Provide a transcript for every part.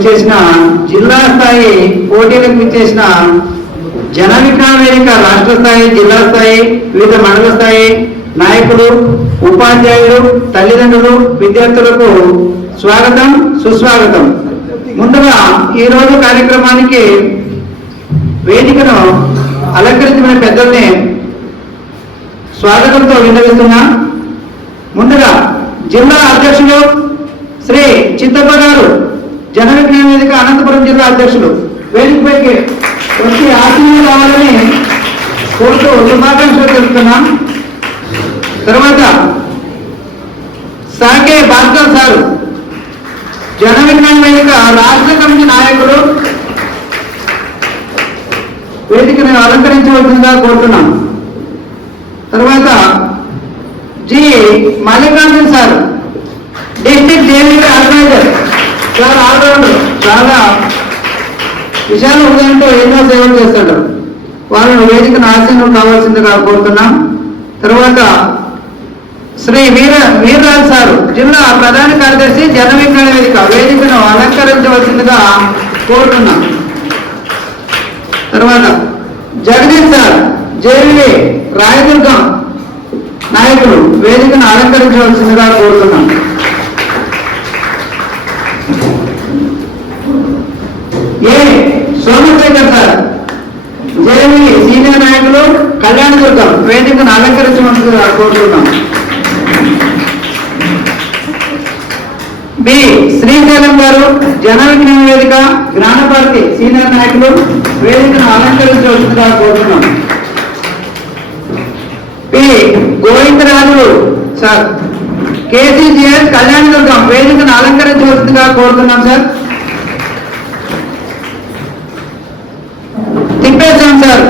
విచ్చేసిన జిల్లా స్థాయి పోటీలకు విచ్చేసిన జన విజ్ఞాన వేదిక రాష్ట్ర స్థాయి, జిల్లా స్థాయి, వివిధ మండల స్థాయి నాయకులు, ఉపాధ్యాయులు, తల్లిదండ్రులు, విద్యార్థులకు స్వాగతం, సుస్వాగతం. ముందుగా ఈరోజు కార్యక్రమానికి వేదికను అలంకరించిన పెద్దల్ని స్వాగతంతో విన్నవిస్తున్నా. ముందుగా జిల్లా అధ్యక్షులు శ్రీ చిత్తప్ప గారు, జన విజ్ఞాన వేదిక అనంతపురం జిల్లా అధ్యక్షులు, వేదికపైకి వచ్చి ఆశీర్వాదం కావాలని కోరుతూ శుభాకాంక్షలు తెలుపుతున్నాం. తర్వాత సాకే భాస్కర్ సార్, జన విజ్ఞాన వేదిక రాష్ట్ర కమిటీ నాయకులు, వేదికను అలంకరించవలసిందిగా కోరుతున్నాం. తర్వాత G Mallikarjun sir, district JVP organiser sir, allrounder, చాలా విశాల హృదయంతో ఎన్నో సేవలు చేస్తుంటారు. వాళ్ళను వేదికను ఆశీర్వాదం కావాల్సిందిగా కోరుతున్నాం. తర్వాత శ్రీ వీర్రాజ్ సార్, జిల్లా ప్రధాన కార్యదర్శి, జన విజ్ఞాన వేదిక, వేదికను అలంకరించవలసిందిగా కోరుతున్నాం. తర్వాత జగదీష్ సార్, జేవీ రాయదుర్గం నాయకులు, వేదికను అలంకరించవలసిందిగా కోరుతున్నాం. ఏ సోమశేఖర్ సార్, జేవీ సీనియర్ నాయకులు, కళ్యాణదుర్గం, వేదికను అలంకరించవలసిందిగా కోరుతున్నాం. బి శ్రీశైలం గారు, జన విజ్ఞాన వేదిక, జ్ఞానభారతి, సీనియర్ నాయకులు, వేదికను అలంకరించవలసిందిగా కోరుతున్నాం. పి గోవిందరాజు సార్, కేసీజీఎస్, కళ్యాణదుర్గం, వేదికను అలంకరించవలసిందిగా కోరుతున్నాం సార్. తిప్పేశ్వరం సార్,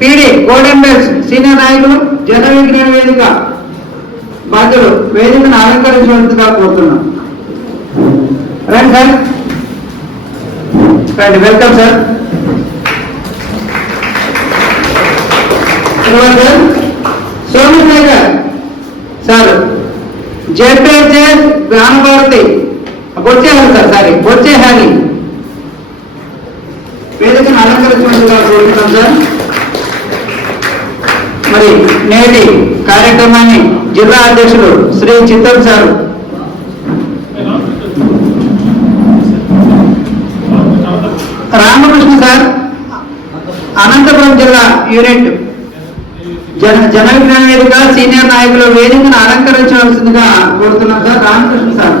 పిడి గోల్డెన్ బెల్స్, సీనియర్ నాయకులు, జన విజ్ఞాన వేదిక బాధ్యులు, వేదికను అలంకరించవలసిందిగా కోరుతున్నాం. రండి సార్, రండి, welcome sir. Somashekar sir, ZPHS, Gnanabharathi, Bochehalli sir, sorry Bochehalli, వేదికను అలంకరించవలసిందిగా కోరుతున్నాం సార్. మరి నేటి కార్యక్రమాన్ని జిల్లా అధ్యక్షులు శ్రీ చిత్తప్ సార్, రామకృష్ణ సార్, అనంతపురం జిల్లా యూనిట్ జన విజ్ఞాన వేదిక, సీనియర్ నాయకులు, వేదికను అలంకరించవలసిందిగా కోరుతున్నాం సార్. రామకృష్ణ సార్.